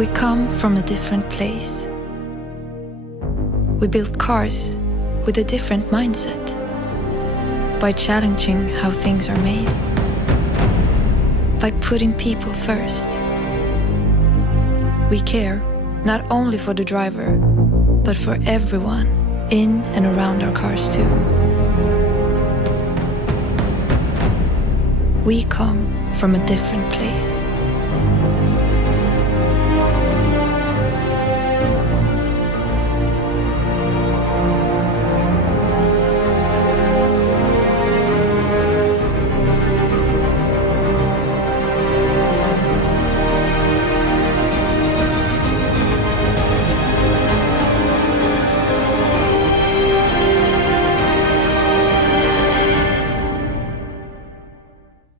We come from a different place. We build cars with a different mindset by challenging how things are made, by putting people first. We care not only for the driver, but for everyone in and around our cars too. We come from a different place.